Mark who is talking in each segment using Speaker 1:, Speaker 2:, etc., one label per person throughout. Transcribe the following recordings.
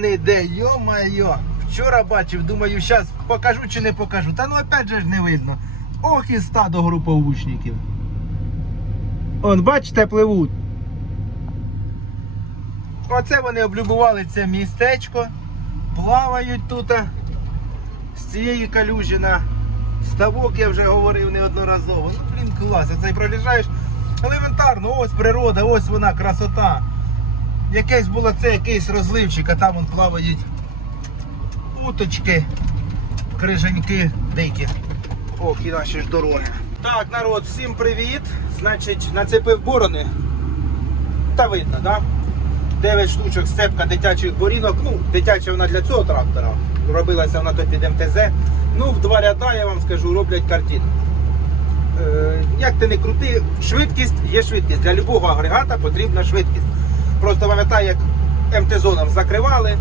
Speaker 1: Ось вони де, йо-майо. Вчора бачив, думаю, зараз покажу чи не покажу. Та ну опять же ж не видно. Ох і стадо груповучників. Он, бачите, пливуть. Оце вони облюбували це містечко. Плавають тут. З цієї калюжі на ставок я вже говорив неодноразово. Ну, блін, клас, оце проїжджаєш. Елементарно, ось природа, ось вона, красота. Якесь було це якийсь розливчик, а там вон плавають уточки, крижаньки дикі. Ох, і наші ж дороги. Так, народ, всім привіт. Значить, нацепив борони. Та видно, так? Да? 9 штучок сцепка дитячих борінок. Ну, дитяча вона для цього трактора. Робилася вона то під МТЗ. Ну, в два ряда, я вам скажу, роблять картину. Е, як ти не крути, швидкість є швидкість. Для будь-якого агрегата потрібна швидкість. Просто пам'ятаю, як МТ-зоном закривали.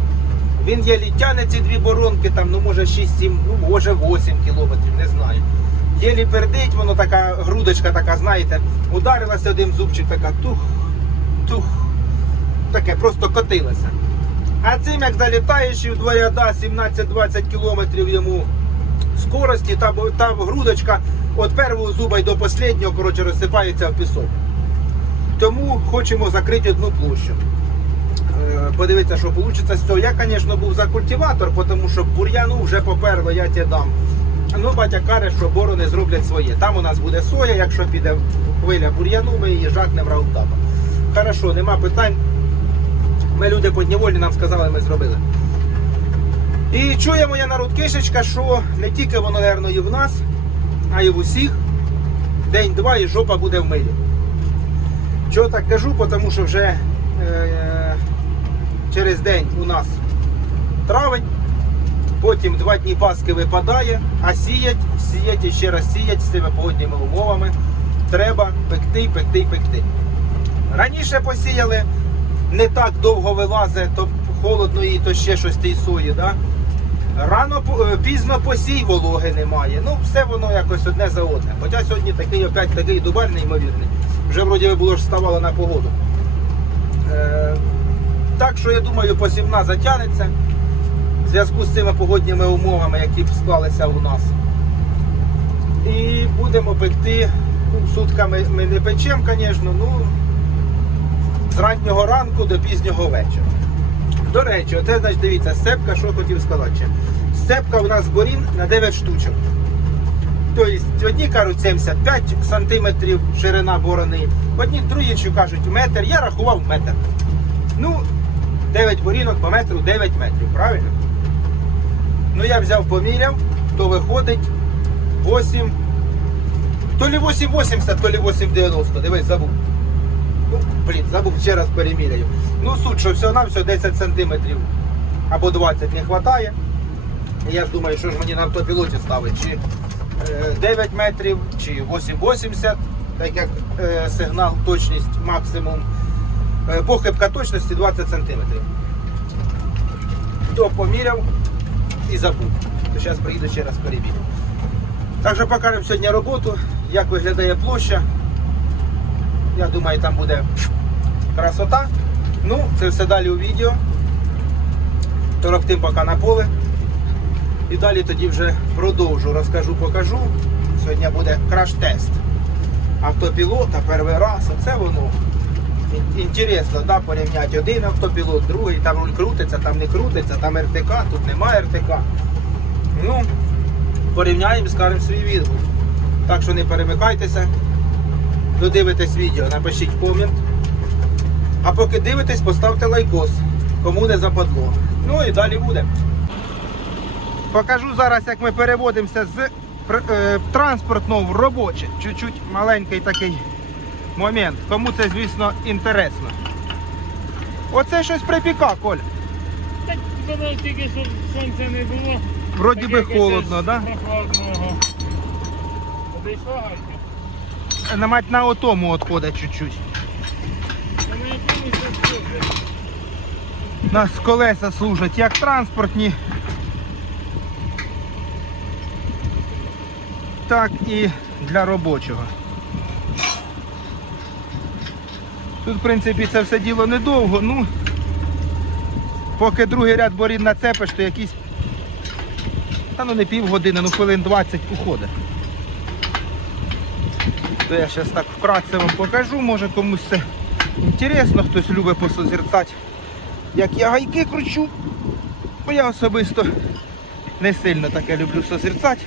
Speaker 1: Він є тягне ці дві боронки, там, ну може 6-7, ну може 8 кілометрів, не знаю. Єлі пердить, воно така грудочка така, знаєте, ударилася один зубчик, така тух, тух. Таке просто котилося. А цим як залітаєш і в два ряда 17-20 кілометрів йому скорості, та, та грудочка від першого зуба й до останнього розсипається в пісок. Тому хочемо закрити одну площу. Е, Подивитися, що вийде з цього. Я, звісно, був за культиватор, тому що бур'яну вже поперло, я тебе дам. Ну, батя каже, що борони зроблять своє. Там у нас буде соя, якщо піде хвиля бур'яну, ми її жахнемо раундапа. Хорошо, нема питань. Ми люди подневольні, нам сказали, ми зробили. І чує моя народ кишечка, що не тільки воно, мабуть, і в нас, а й в усіх. День-два і жопа буде в милі. Чого так кажу? Тому що вже е, через день у нас травень, потім два дні Паски випадає, а сіять, сіять і ще раз сіять з цими погодніми умовами. Треба пекти, пекти, пекти. Раніше посіяли, не так довго вилазить, то холодно і то ще щось тій сої. Да? Рано е, пізно посій, вологи немає. Ну, все воно якось одне за одне. Хоча сьогодні такий опять такий дубаль неймовірний. Вже вроді було ж ставало на погоду. Е, так що я думаю, посівна затягнеться в зв'язку з цими погодніми умовами, які склалися у нас. І будемо пекти. Ну, сутками ми не печемо, звісно, ну з раннього ранку до пізнього вечора. До речі, оце значить дивіться, сцепка, що хотів сказати. ще. Сцепка у нас борін на 9 штучок. Тобто одні кажуть 75 сантиметрів ширина борони, одні другі що кажуть метр. Я рахував метр. Ну, 9 борінок по метру 9 метрів, правильно? Ну я взяв, поміряв, то виходить 8. То лі 8,80, то лі 8,90. Дивись, забув. Ну, блін, забув, ще раз переміряю. Ну, суть, що всього на все 10 сантиметрів або 20 не вистачає. Я ж думаю, що ж мені на автопілоті ставить, чи 9 метрів, чи 8,80, так як е, сигнал, точність максимум. Е, похибка точності 20 сантиметрів. То поміряв і забув. То зараз приїду ще раз перевірю. Так що покажемо сьогодні роботу, як виглядає площа. Я думаю, там буде красота. Ну, це все далі у відео. Тороптим поки на поле. І далі тоді вже продовжу, розкажу, покажу. Сьогодні буде краш-тест. Автопілота перший раз, оце воно. Інтересно, да, порівняти один автопілот, другий, там руль крутиться, там не крутиться, там РТК, тут немає РТК. Ну, порівняємо, скажемо свій відгук. Так що не перемикайтеся, додивитесь відео, напишіть комент. А поки дивитесь, поставте лайкос, кому не западло. Ну і далі буде. Покажу зараз, як ми переводимося з е, транспортного в робоче. Чуть-чуть маленький такий момент. Кому це, звісно, інтересно. Оце щось припіка, Коль.
Speaker 2: Так тільки що сонця не було.
Speaker 1: Вроді би холодно?
Speaker 2: Прохладного. Обійшла гайка?
Speaker 1: На мать на отому відходить чуть-чуть. Нас колеса служать як транспортні, так і для робочого. Тут, в принципі, це все діло недовго, ну Поки другий ряд борін нацепиш, то якісь. Та ну не півгодини, ну хвилин 20 уходить. То я зараз так вкратце вам покажу, може комусь це інтересно, хтось любить посозерцати, як я гайки кручу. Бо я особисто не сильно таке люблю созерцати.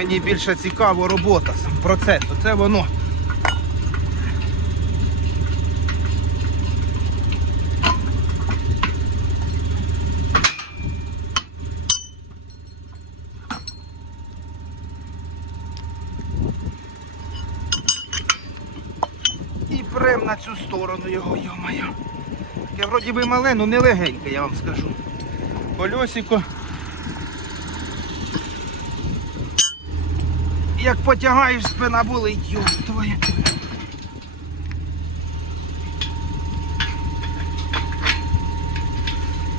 Speaker 1: Мені більше цікаво робота, сам процес. Оце воно. І прям на цю сторону його, йомаю. Я вроді би мале, ну не легеньке, я вам скажу. Колесико. Як потягаєш, спина болить, йо, твоє.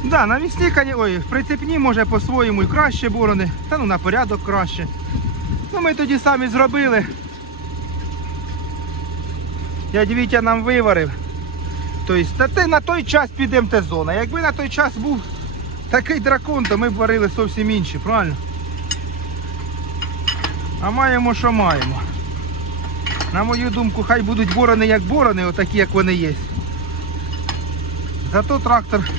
Speaker 1: Да, навісні, коні- ой, в прицепні може по-своєму і краще борони, та ну на порядок краще. Ну ми тоді самі зробили. Дядь Вітя нам виварив. Тобто, та ти на той час під МТ-зона. Якби на той час був такий дракон, то ми б варили зовсім інші, правильно? А маємо, що маємо. На мою думку, хай будуть борони як борони, отакі, як вони є. Зато трактор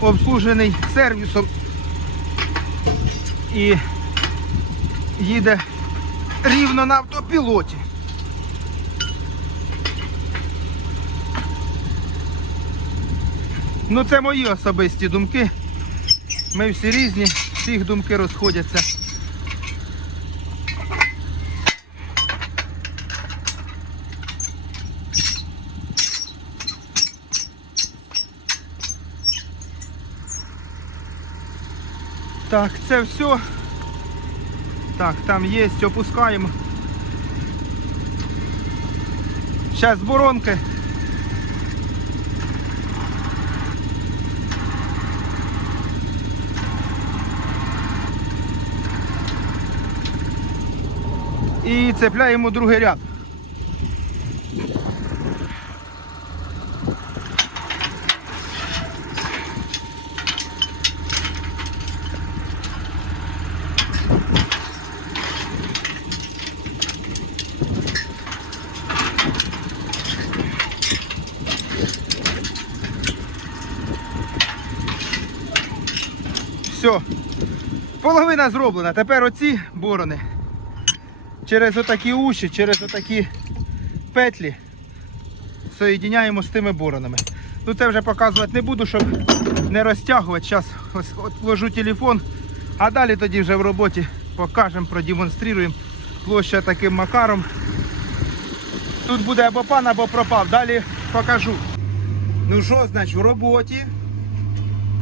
Speaker 1: обслужений сервісом і їде рівно на автопілоті. Ну це мої особисті думки. Ми всі різні, всіх думки розходяться. Так, це все. Так, там є, опускаємо. Зараз боронки. І цепляємо другий ряд. Все. Половина зроблена. Тепер оці борони через отакі уші, через отакі петлі соєдиняємо з тими боронами. Ну це вже показувати не буду, щоб не розтягувати. Зараз вложу телефон, а далі тоді вже в роботі покажемо, продемонструємо площа таким макаром. Тут буде або пан, або пропав. Далі покажу. Ну що, значить, в роботі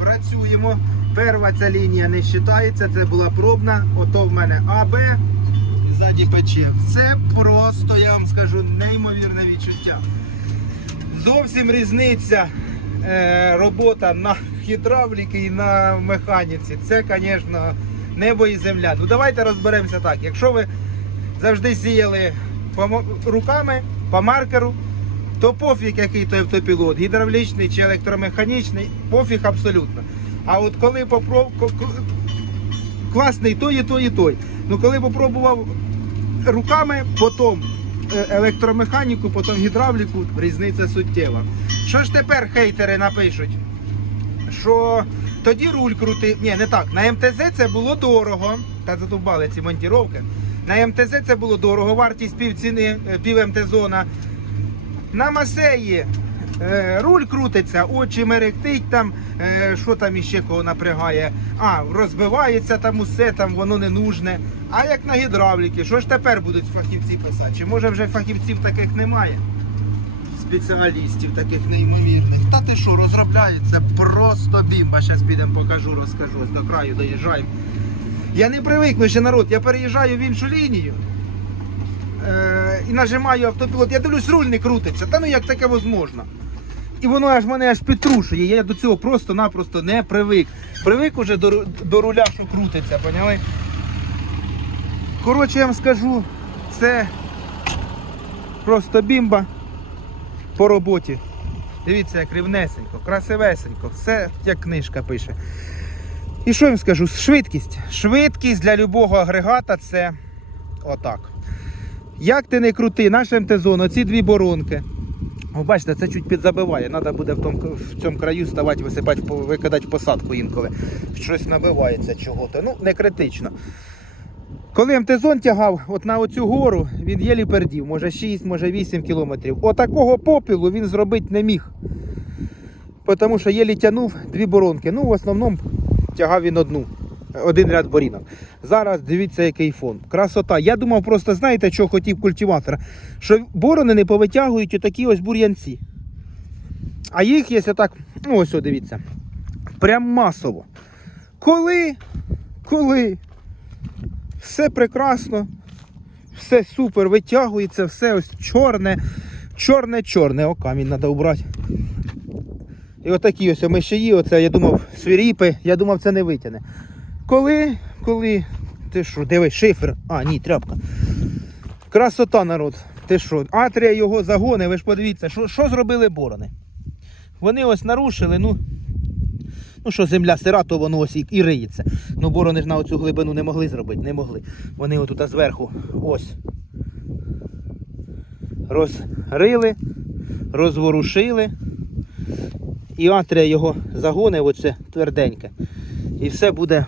Speaker 1: працюємо. Перша ця лінія не вважається, це була пробна. Ото в мене АБ ззаді пече. Це просто, я вам скажу, неймовірне відчуття. Зовсім різниця е, робота на гідравліки і на механіці. Це, звісно, небо і земля. Ну давайте розберемося так. Якщо ви завжди сіяли руками, по маркеру, то пофіг, який той автопілот, гідравлічний чи електромеханічний, пофіг абсолютно. А от коли попроб... ко- ко- класний той і той і той. Ну коли попробував руками, потім е, електромеханіку, потім гідравліку, різниця суттєва. Що ж тепер хейтери напишуть? Що тоді руль крутив. Ні, не так. На МТЗ це було дорого. Та задовбали ці монтіровки. На МТЗ це було дорого, вартість півціни, е, пів МТЗона. На масеї руль крутиться, очі мерехтить там, е, що там іще кого напрягає. А, розбивається там усе, там воно не нужне. А як на гідравліки, що ж тепер будуть фахівці писати? Чи може вже фахівців таких немає? Спеціалістів таких неймовірних. Та ти що, розробляється просто бімба. Зараз підемо покажу, розкажу. Ось до краю доїжджаємо. Я не привикну ще народ, я переїжджаю в іншу лінію е, і нажимаю автопілот. Я дивлюсь, руль не крутиться. Та ну як таке можливо? І воно аж мене аж підтрушує. Я до цього просто-напросто не привик. Привик уже до, до руля, що крутиться, поняли? Коротше, я вам скажу, це просто бімба по роботі. Дивіться, як рівнесенько, красивесенько, все як книжка пише. І що я вам скажу? Швидкість. Швидкість для любого агрегата це отак. Як ти не крути, наш МТ-зон, оці дві боронки. О, бачите, це чуть підзабиває. Треба буде в, тому, в цьому краю ставати, висипати, викидати посадку інколи. Щось набивається чого-то. Ну, не критично. Коли МТ-зон тягав от на оцю гору, він єлі пердів, може 6, може 8 кілометрів. Отакого попілу він зробити не міг. Тому що єлі тягнув дві боронки. Ну, в основному тягав він одну. Один ряд борінок. Зараз дивіться, який фон. Красота. Я думав, просто знаєте, що хотів культиватор? Що борони не повитягують отакі ось бур'янці. А їх є отак, ну ось, о, дивіться. Прям масово. Коли, коли все прекрасно, все супер, витягується, все ось чорне, чорне-чорне. О, камінь треба убрати. І отакі ось мишаї, оце, я думав, свіріпи, я думав, це не витягне. Коли, коли, ти що, диви, шифер, а, ні, тряпка. Красота, народ. Ти що? Атрія його загони, ви ж подивіться, що, що зробили борони? Вони ось нарушили, ну. Ну що, земля сира, то воно ось і, і риється. Ну, борони ж на оцю глибину не могли зробити, не могли. Вони отут зверху ось. Розрили, розворушили. І атрія його загоне, оце тверденьке. І все буде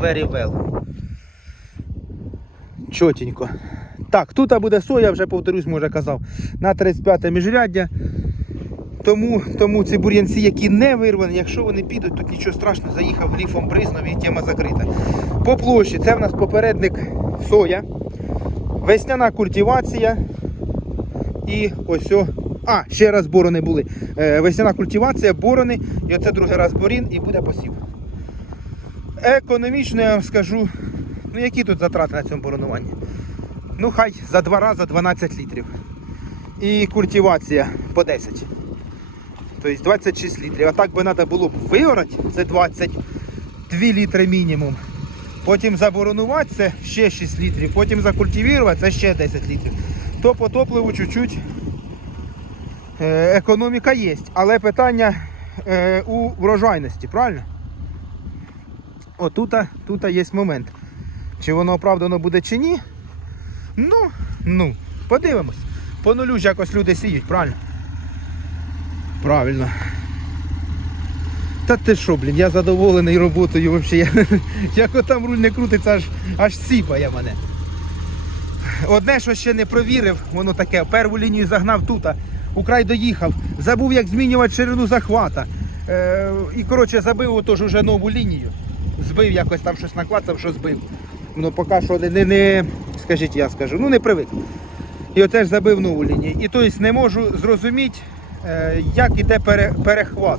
Speaker 1: very well. Чотенько. Так, тут буде соя, вже повторюсь, може казав, на 35 міжряддя. Тому, тому ці бур'янці, які не вирвані, якщо вони підуть, тут нічого страшного, заїхав ліфом бризнув і тема закрита. По площі це в нас попередник соя, весняна культивація і ось о. А, ще раз борони були. Е, весняна культивація, борони, і оце другий раз борін і буде посів. Економічно я вам скажу, ну які тут затрати на цьому боронуванні? Ну хай за два рази 12 літрів. І культивація по 10. Тобто 26 літрів. А так би треба було б виорати, це 22 літри мінімум. Потім заборонувати це ще 6 літрів, потім закультивувати це ще 10 літрів. То по топливу чуть-чуть е, економіка є. Але питання е, у врожайності, правильно? Отут тут є момент. Чи воно оправдано буде чи ні? Ну, ну, подивимось. По нулю ж якось люди сіють, правильно? Правильно. Та ти що, блін, я задоволений роботою взагалі. Я, як отам руль не крутиться, аж, аж сіпає мене. Одне, що ще не провірив, воно таке, перву лінію загнав тут, у край доїхав, забув, як змінювати ширину захвата. Е, і коротше забив отож уже нову лінію. Збив якось там щось наклацав, що збив. Ну поки що не, не, не скажіть, я скажу, ну не привик. І оце ж забив нову лінію. І тобто не можу зрозуміти, е, як іде пере, перехват.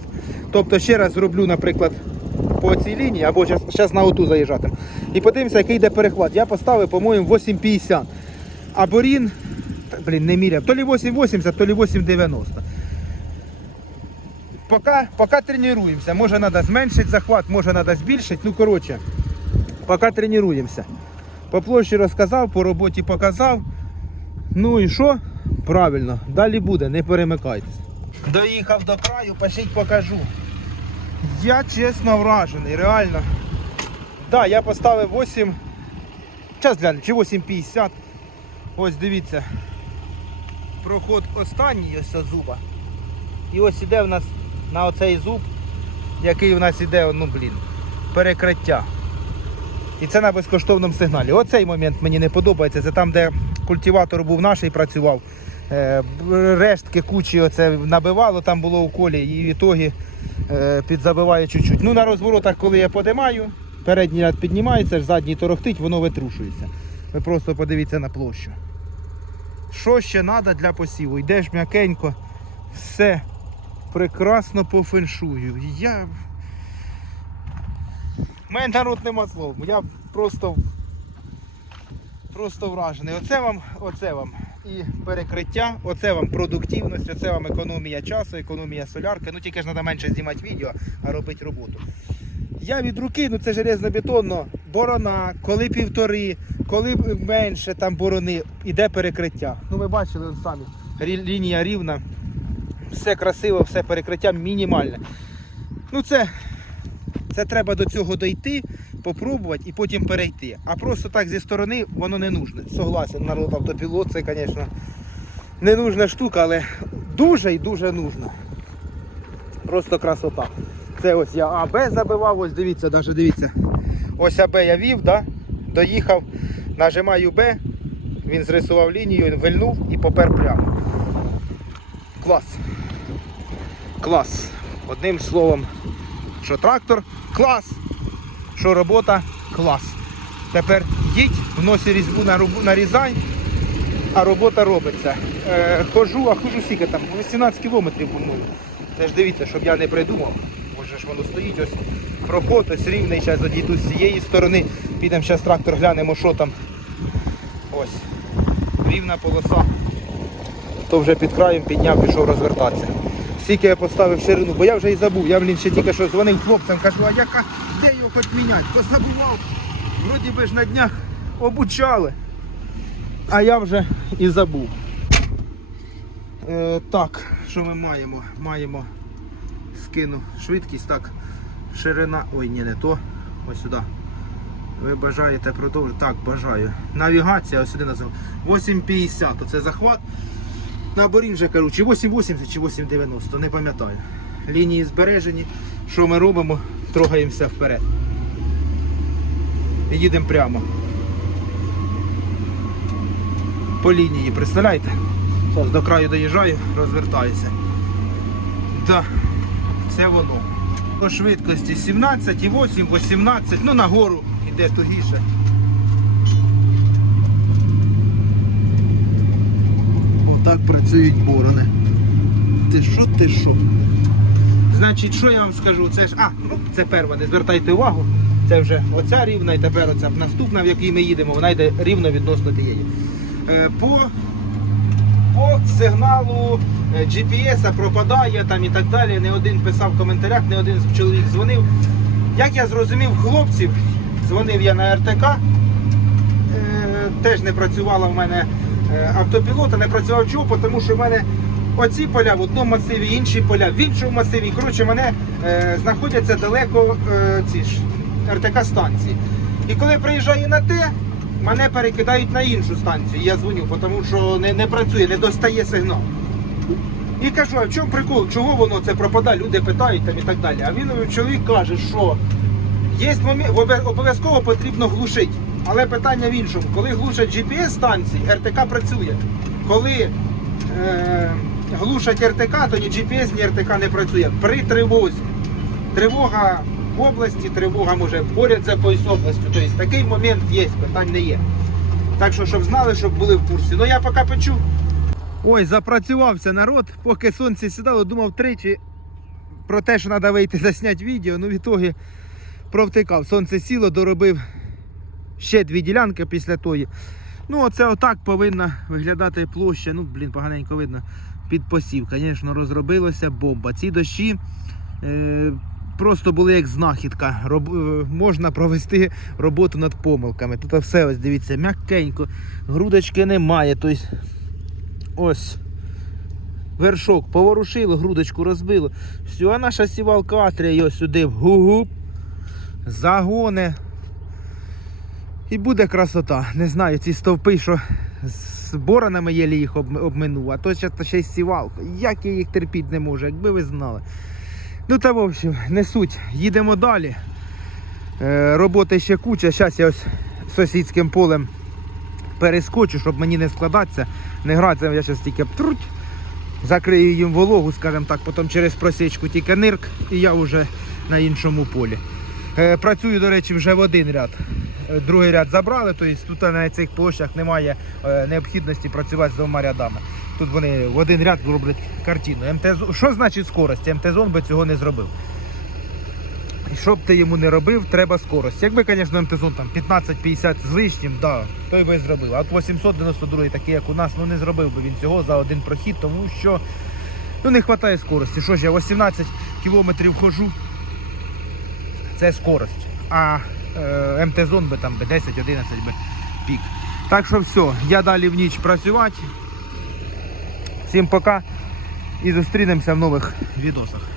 Speaker 1: Тобто ще раз зроблю, наприклад, по цій лінії, або зараз на оту заїжджати. І подивимося, який йде перехват. Я поставив, по-моєму, 8,50. А Борін, блін, не міряв, то лі 8,80, то лі 8,90. Поки, поки тренуємося. Може треба зменшити захват, може треба збільшити. Ну, коротше, поки тренуємося. По площі розказав, по роботі показав. Ну і що? Правильно, далі буде, не перемикайтесь. Доїхав до краю, пишіть покажу. Я чесно вражений, реально. Да, я поставив 8. Час гляну, чи 8,50. Ось дивіться. Проход останній ось зуба. І ось іде в нас на оцей зуб, який в нас іде, ну блін, перекриття. І це на безкоштовному сигналі. Оцей момент мені не подобається. Це там, де культиватор був наш і працював. Е, рештки кучі оце набивало, там було у колі, і в ітогі е, підзабиває чуть-чуть. Ну на розворотах, коли я подимаю, передній ряд піднімається, задній торохтить, воно витрушується. Ви просто подивіться на площу. Що ще треба для посіву? Йдеш м'якенько, все прекрасно по феншую. Я. Мене народ нема слов. Я просто просто вражений. Оце вам, оце вам і перекриття, оце вам продуктивність, оце вам економія часу, економія солярки. Ну тільки ж треба менше знімати відео, а робити роботу. Я від руки, ну це железнобетонно, борона, коли півтори, коли менше там борони, іде перекриття. Ну ви бачили он самі, лінія рівна. Все красиво, все перекриття мінімальне. Ну це, це треба до цього дойти, попробувати і потім перейти. А просто так зі сторони воно не нужне. Согласен, народ автопілот, це, звісно, не нужна штука, але дуже і дуже нужна. Просто красота. Це ось я АБ забивав, ось дивіться, навіть дивіться. Ось АБ я вів, да? доїхав, нажимаю Б, він зрисував лінію, він вильнув і попер прямо. Клас. Клас. Одним словом, що трактор клас, що робота клас. Тепер їдь, в носі різьбу на нарізай, а робота робиться. Е, хожу, а хожу скільки там, 18 кілометрів було. Це ж дивіться, щоб я не придумав. Може ж воно стоїть ось проход, ось рівний, зараз одійду з цієї сторони. Підемо зараз трактор глянемо, що там. Ось. Рівна полоса. То вже під краєм підняв, пішов розвертатися. Скільки я поставив ширину, бо я вже і забув. Я блін ще тільки що дзвонив хлопцям, кажу, а яка, де його хоч міняти? Позабував. Вроді би ж на днях обучали. А я вже і забув. Е, так, що ми маємо? Маємо скину швидкість, так, ширина. Ой, ні, не то. Ось сюди. Ви бажаєте продовжити? Так, бажаю. Навігація, ось сюди назвав. 8,50, оце захват. На вже кажу, чи 8,80, чи 8,90, не пам'ятаю. Лінії збережені. Що ми робимо? Трогаємося вперед. І їдемо прямо. По лінії, представляєте? Зараз до краю доїжджаю, розвертаюся. Так, це воно. По швидкості 17,8, 18, ну нагору йде тугіше. Отак працюють борони. Ти що, ти що? Значить, що я вам скажу? Це ж. А, ну це перва, не звертайте увагу. Це вже оця рівна і тепер оця наступна, в якій ми їдемо, вона йде рівно відносно тієї. Е, по, по сигналу е, GPS пропадає там і так далі. Не один писав в коментарях, не один чоловік дзвонив. Як я зрозумів хлопців, дзвонив я на РТК. Е, теж не працювала в мене автопілота, не працював чого, тому що в мене оці поля в одному масиві, інші поля в іншому масиві. Коротше, мене е, знаходяться далеко е, ці ж РТК станції. І коли приїжджаю на те, мене перекидають на іншу станцію. Я дзвоню, тому що не, не працює, не достає сигнал. І кажу, а в чому прикол? Чого воно це пропадає? Люди питають там і так далі. А він чоловік каже, що Є момент, обов'язково потрібно глушити. Але питання в іншому. Коли глушать GPS станції, РТК працює. Коли е, глушать РТК, то ні GPS, ні РТК не працює. При тривозі. Тривога в області, тривога може поряд за якоюсь областю. Тобто такий момент є, питань не є. Так що, щоб знали, щоб були в курсі. Ну я поки печу. Ой, запрацювався народ, поки сонце сідало, думав тричі про те, що треба вийти засняти відео. Ну, в ітогі провтикав. Сонце сіло, доробив ще дві ділянки після тої. Ну, оце отак повинна виглядати площа. Ну, блін, поганенько видно під посів. Звісно, розробилося бомба. Ці дощі е, просто були як знахідка. Роб, е, можна провести роботу над помилками. Тут все ось дивіться, м'якенько, грудочки немає. Тобто, ось. Вершок поворушило, грудочку розбило. Все, а наша сівалка Атрія його сюди в гугу загоне. І буде красота. Не знаю, ці стовпи, що з боронами єлі їх обминув, а то ще, й сівалка. Як я їх терпіти не можу, якби ви знали. Ну та в общем, не суть. Їдемо далі. Е, роботи ще куча. Зараз я ось сусідським полем перескочу, щоб мені не складатися, не гратися, я зараз тільки труть, закрию їм вологу, скажімо так, потім через просічку тільки нирк, і я вже на іншому полі. Е, Працюю, до речі, вже в один ряд. Е, Другий ряд забрали, тобто тут на цих площах немає е, необхідності працювати з двома рядами. Тут вони в один ряд роблять картину. МТЗ... Що значить скорость? МТЗон би цього не зробив. Що б ти йому не робив, треба скорость. Якби, звісно, МТЗон там 15-50 з лишнім, да, той би зробив. А от 892 такий, як у нас, ну не зробив би він цього за один прохід, тому що ну, не вистачає скорості. Що ж я 18 кілометрів хожу, це скорость. А МТ-зон би там би 10-11 би пік. Так що все, я далі в ніч працювати. Всім пока. І зустрінемося в нових відосах.